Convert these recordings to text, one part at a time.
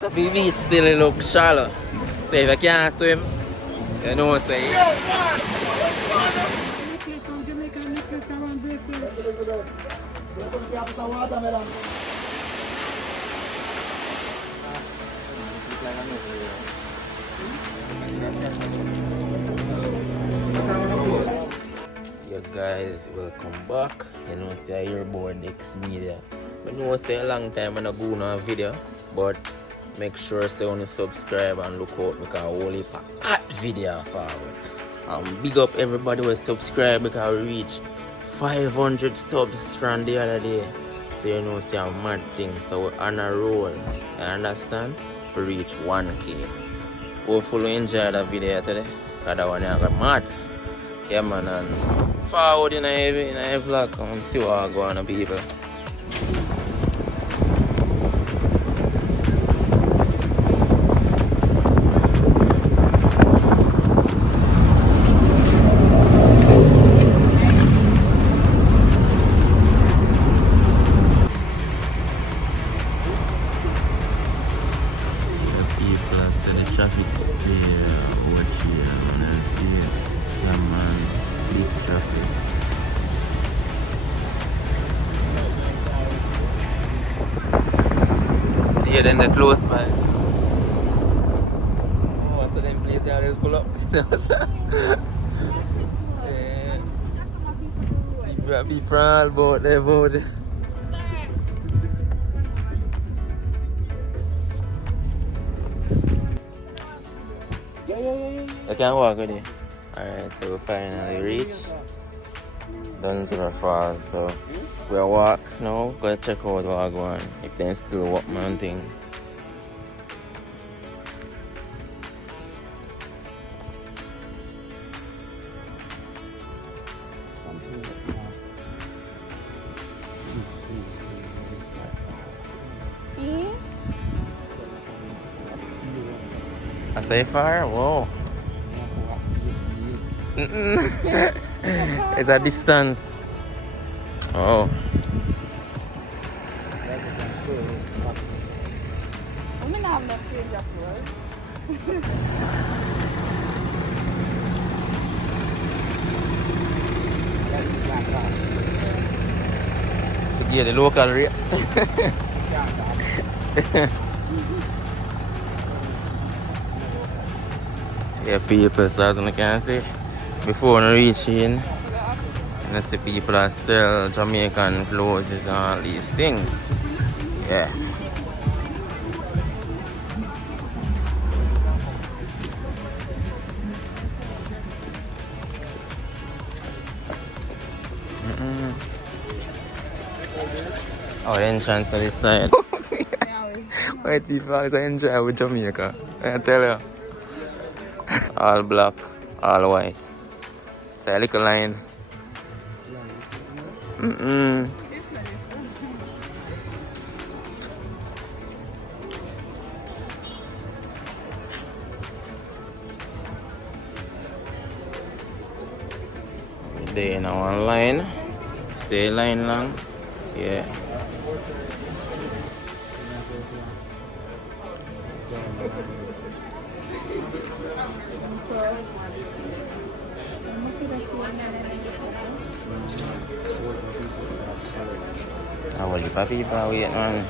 The beach still look shallow. So if you can't swim, you know say. You guys, welcome back. You know say you're bored X Media. I know say a long time I not go on a video, but make sure say you subscribe and look out because we'll heap a hot video forward. Big up everybody who subscribe because we reach 500 subs from the other day. So you know say a mad thing. So we're on a roll. You understand? To reach 1K. Hopefully you enjoy the video today. Because that one I got mad. Yeah man, and forward in a vlog. Come see what I go on people. Traffic's there, watch here, man, I see it. Yeah, man, big traffic. Yeah, then they're close by. Oh, so then please, they always pull up. Yeah. People all about their boat. I can walk with you. Alright, so we finally reached Dunsmore Falls. So we walk now, gotta check out what I go on. If they still walk man thing. I say far? Whoa. It's a distance. Oh. I'm gonna have enough change afterwards. To get the local rate. Yeah, people, so as you can see, before we reach in, you see people that sell Jamaican clothes and all these things. Yeah. Oh, the entrance to this side. White people always enjoy with Jamaica. I tell you. All black, all white. Say a little line. They in one line. Say line long. Yeah. How are you, papi? Wait, man.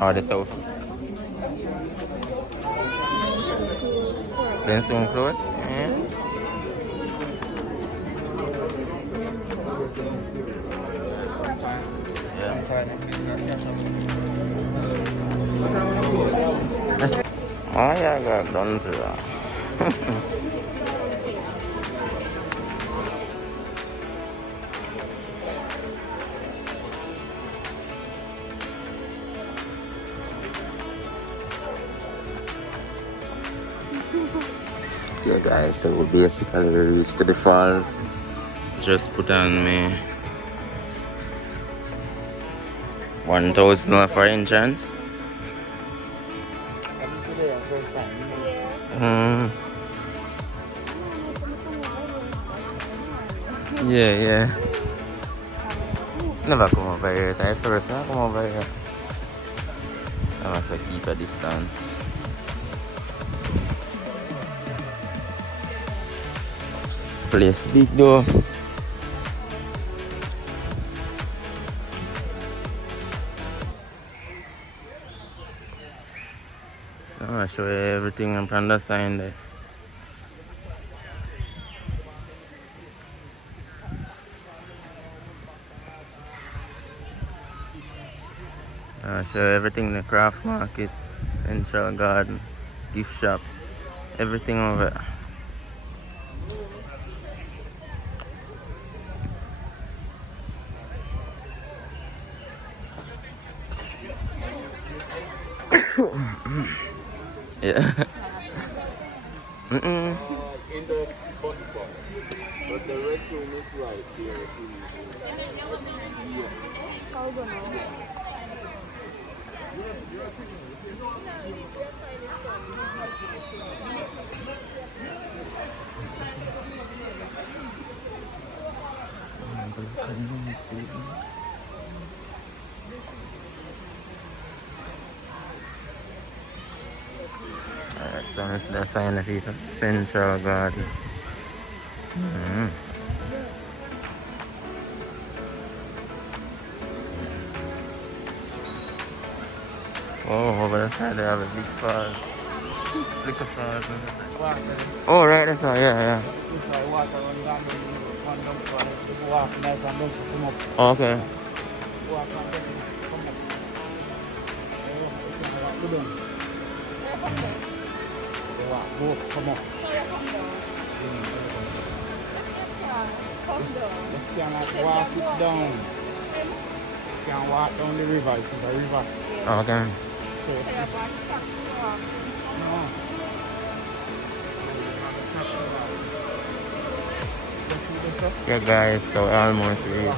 Oh, the south. Then some clothes? Yeah. Oh, yeah, I got Dunsmore. Yeah, guys, so we basically reached to the falls. Just put on me 1,000 for entrance. Mm. Yeah, yeah. Never come over here. It's the first time I come over here. I must keep a distance. Place big though. I'm gonna show you everything on the sign there. I'll show you everything in the craft market, central garden, gift shop, everything over there. Yeah. In the bus stop. But the restroom is right there. How go now? Alright, so this is the sign of it, central garden. Oh, over the side they have a big falls. Liquor falls. Oh, right, that's all, yeah. Oh, okay. Come on. You can walk it down. You can walk down the river. It's a river. Okay. Yeah, guys, so we're almost reached.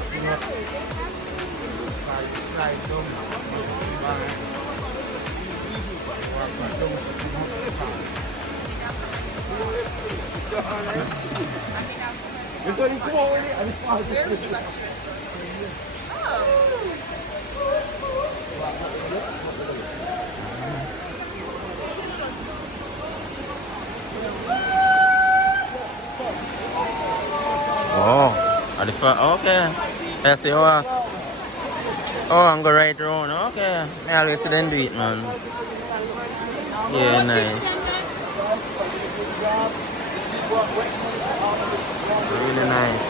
Oh, at the front, okay. That's the walk. Oh, I'm going right around, okay. I always see them do it, man. Yeah, nice. Really nice.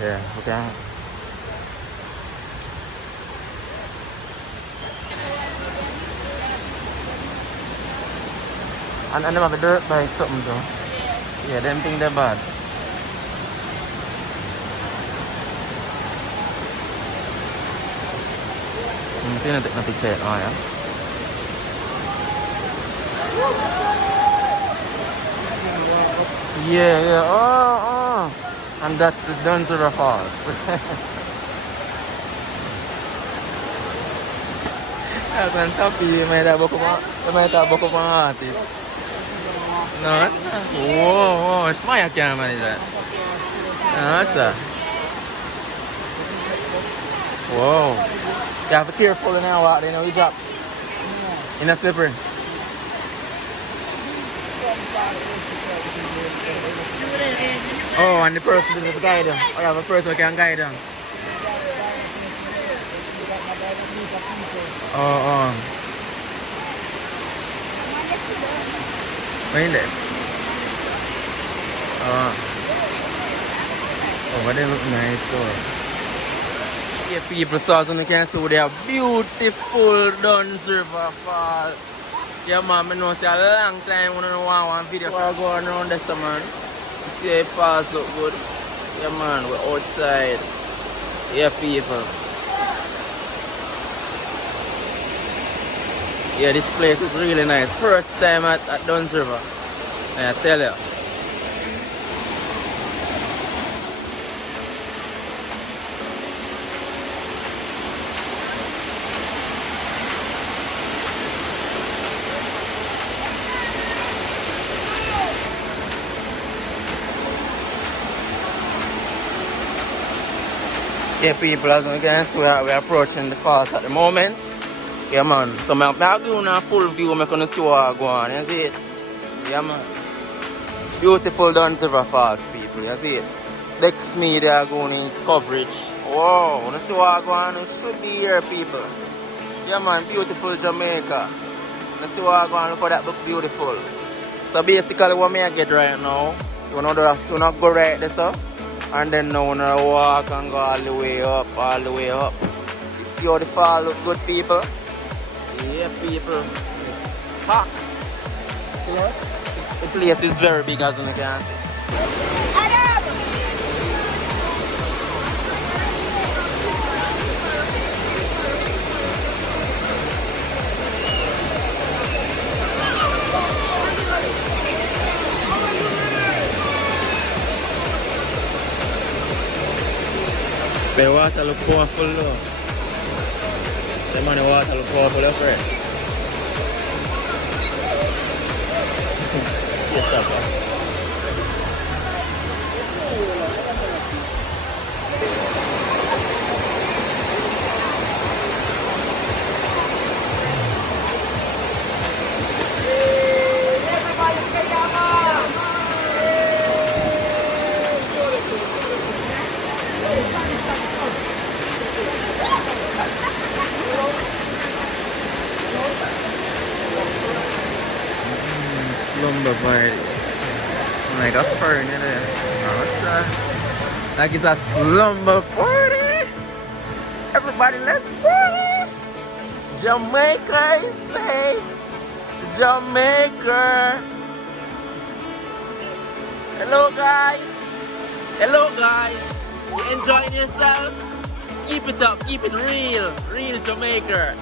Yeah, okay. And them have a dirt bike something though. Yeah, them think they're bad. I'm gonna take a picture. Oh yeah. Yeah. Oh. And that's the Dunsura Falls. That's on top of you. May have book of an artist. No, whoa, it's my camera, is that? No, that's that. Whoa. You have to be careful in there, what, you know, you drop in a slippery. Oh, and the person is to guide them. I have a person who can guide them. Oh. Where is it? Oh, but they look nice too. Yeah, people saw something can see they have beautiful Duns River Falls. Yeah man, I know it's a long time when I don't want one video. We're going around this man. You see the falls look good. Yeah man, we're outside. Yeah people. Yeah, this place is really nice. First time at Duns River. And I tell you. Yeah people, as you can see, we're approaching the falls at the moment. Yeah man, so I'm doing a full view, I'm going to see what go on, you see it? Yeah man. Beautiful Duns River Falls people, you see it? Dex Media are going in coverage. Wow, you see what go on? It should be here people. Yeah man, beautiful Jamaica. You see what go on, look how that look beautiful. So basically what I get right now, you know that soon I go right there so. And then now when I walk and go all the way up. You see how the fall look good people? Yeah people. Ha! The place is very big as you can see. The water look powerful though. The money water look powerful up there. Yes, Papa. Slumber party. Like a fern in there. What's that? Like it's a slumber party. Everybody, let's party. Jamaica is mate. Jamaica. Hello guys. Hello guys. You enjoying yourself? Keep it up. Keep it real. Real Jamaica.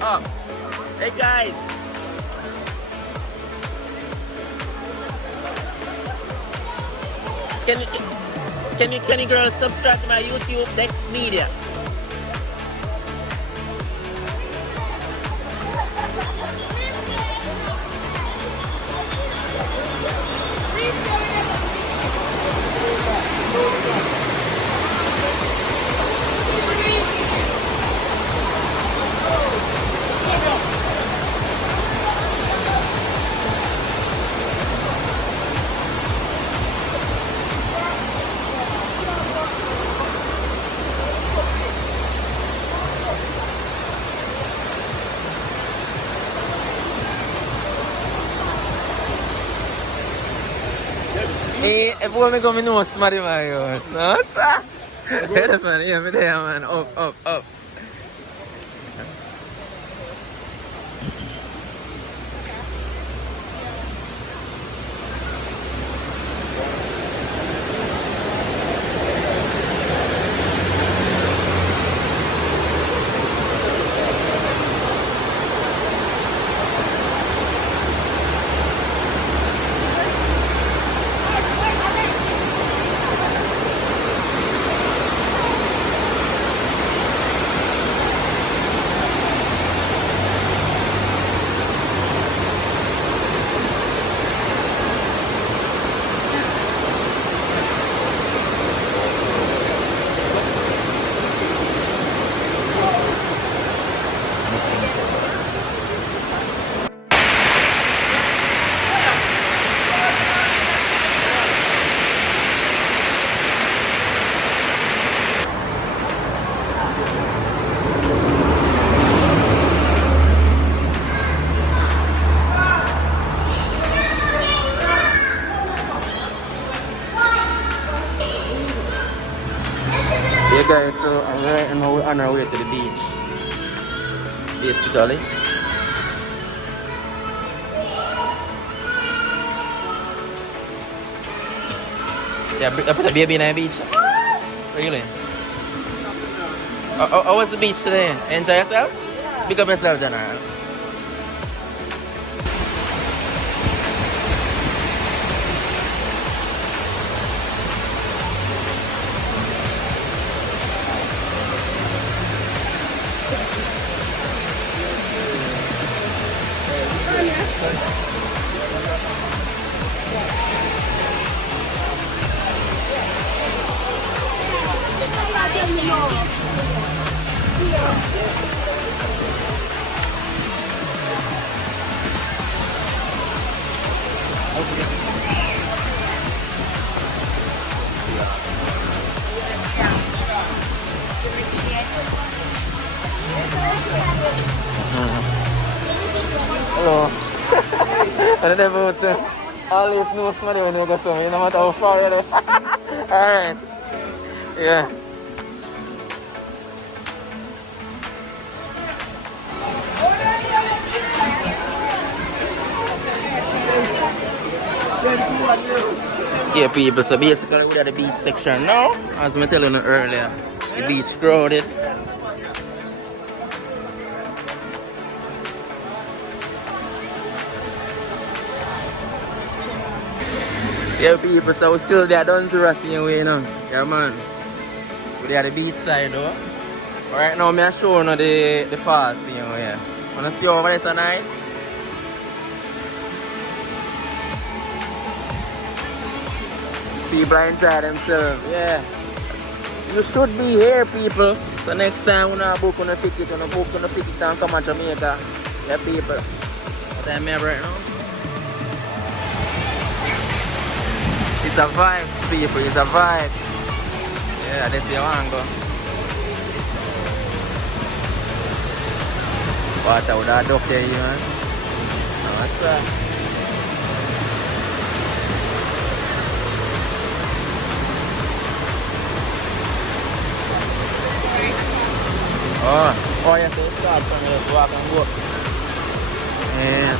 Up. Hey guys. Can you girls subscribe to my YouTube Next Media? Everyone me come know somebody man. No sir. Hey man, yeah me there man. Up. Yeah guys, so right now we're on our way to the beach. Basically. Yeah, I put a baby in the beach. Really? How was the beach today? Enjoy yourself? Pick up yourself, General. Hello. Ano na po ito? Always knows mo rin yung gusto mo. Yun naman ako pa. Alright. Yeah. Yeah, people, so basically we're at the beach section now. As I telling you earlier, the beach crowded. Yeah, people, so we're still there, done to Rusty away, you know. Yeah, man. We're at the beach side, though. Right now, I'm showing you the falls, you know, yeah. Wanna see over there, so nice? People enjoy themselves, yeah. You should be here, people. So next time, when I book on a ticket, and come to Jamaica. Yeah, people. What I'm here right now. It's a vibe, people. It's a vibe. Yeah, that's the one go. Water with that duck there, you know. What's that? Oh yeah, so it's far from here to walk and go. Yeah.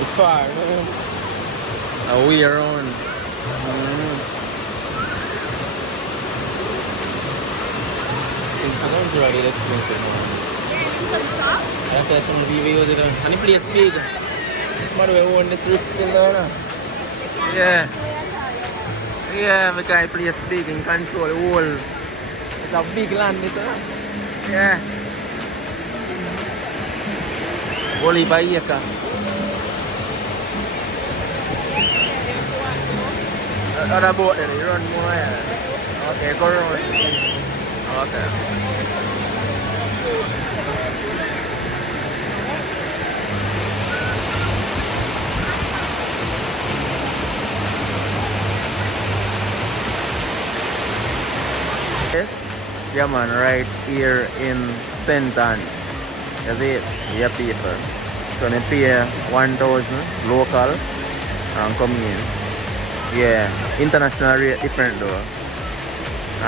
It's far, man. A way around. I don't really expensive now. I said some videos it and the place big. But we own the street still there. Yeah. Yeah, because the place big and control the whole. It's a big land, yeah. Only by acre. Other boat there, you run more, yeah. Okay, go around. Okay. Yeah man, right here in Stenton. You see it? Yeah people. So they pay 1,000 local and come in. Yeah, international rate different though.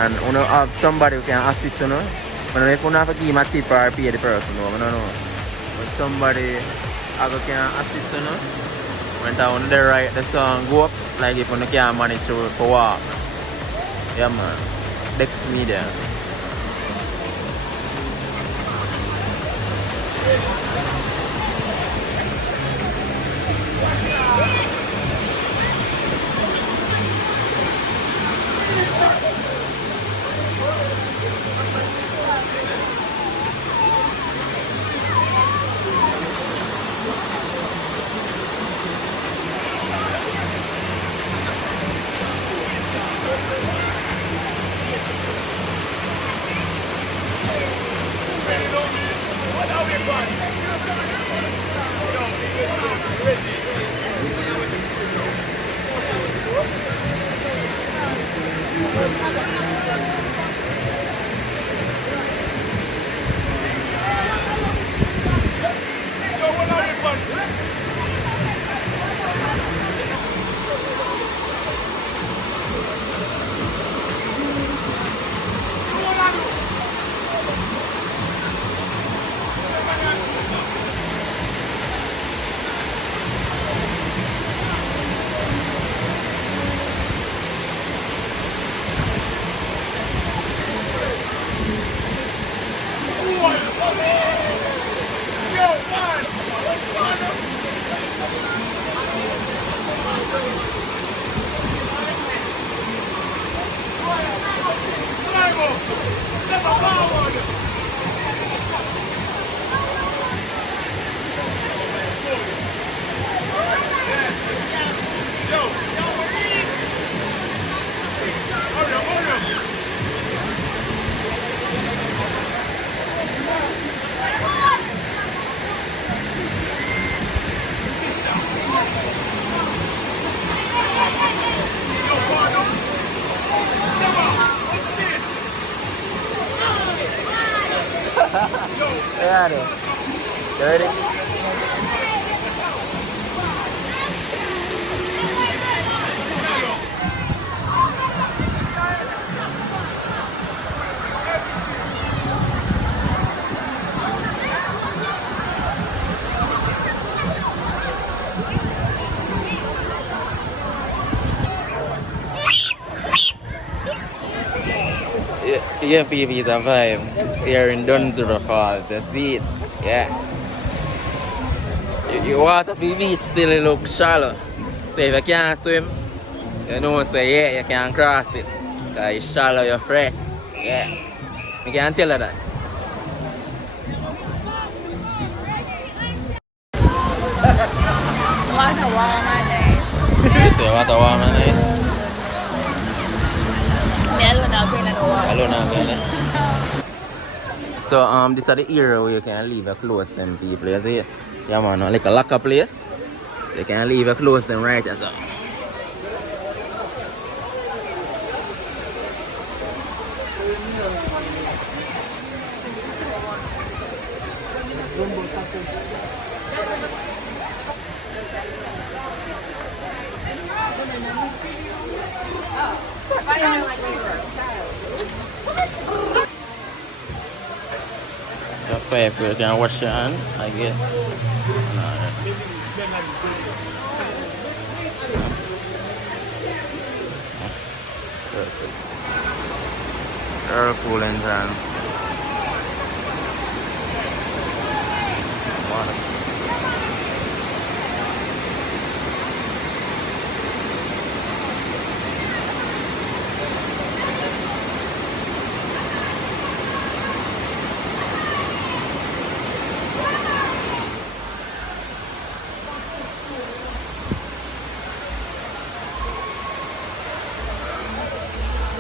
And you know, have somebody who can assist you know. But if you have to give him a tip or pay the person though, I don't know. But somebody who can assist you know. When down there right the song go up, like if you can't manage to walk. Yeah man. Dex Media. What are we going? are you? You ready? Yeah, baby, it's a vibe. Here in Dunsborough Falls, you see it? Yeah. You water for the beach still it look shallow. So if you can't swim, you know say yeah, you can cross it. Cause it's shallow, you're free. Yeah. You can't tell her that. Water warm and nice. You say water warm and nice? Me alone not going in the water. Alone again, eh? So this is the area where you can leave your clothes them people, you see it? Yeah man, like a locker place. So you can leave your clothes them right as well. Your paper, you can wash your hand, I guess. Perfect. Girl cooling down. Water.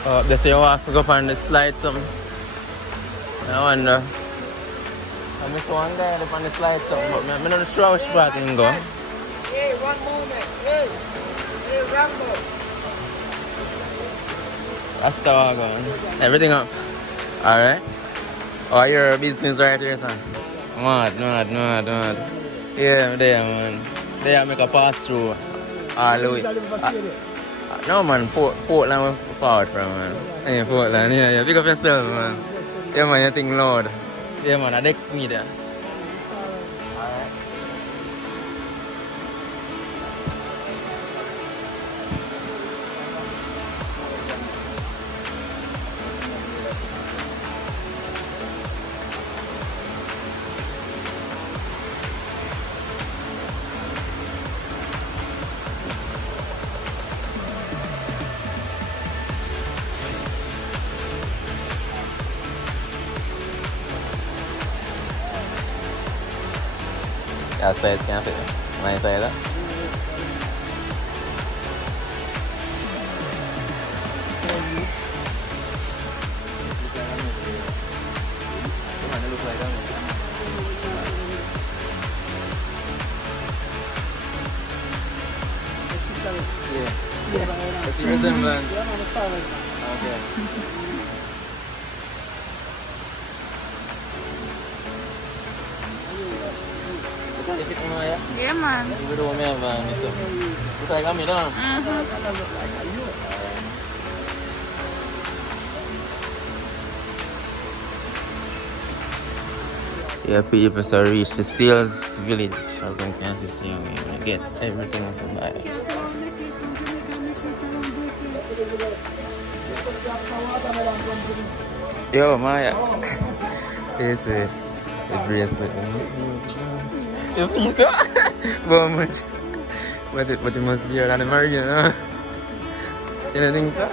Oh, they say you walk go up on the slide some. I wonder. I miss one guy up on the slide some, but I'm not sure which part he go. Hey, one moment. Hey, Rambo. That's the wagon. Everything up. Alright. Oh, your business right here, son. Mad. Yeah, I'm there, man. There I make a pass through all the way. No man, Portland we're forward from, man. Hey, Portland, yeah. Pick up yourself, man. Yeah man, you think loud. Yeah man, I next me there. Alright. Yeah, size can't fit. Nice either. Yeah. It's a resemblance. Okay. Yeah, man. Yeah, people so reach the sales village as you can see, we get everything to buy. Yo, Maya. It's a bracelet. You feel so? But much. But it must be around the margin, you know? You don't think so?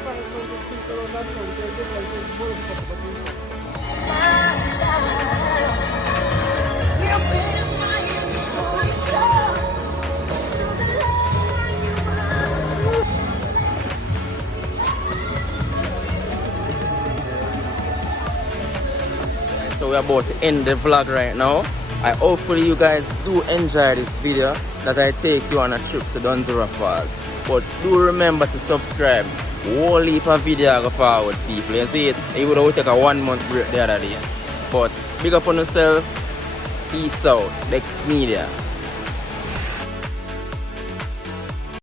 So we're about to end the vlog right now. I hopefully you guys do enjoy this video that I take you on a trip to Dunsborough Falls. But do remember to subscribe. Whole heap of video go forward, people. You see it? Even though we take a 1 month break the other day. But big up on yourself. Peace out. Dex Media.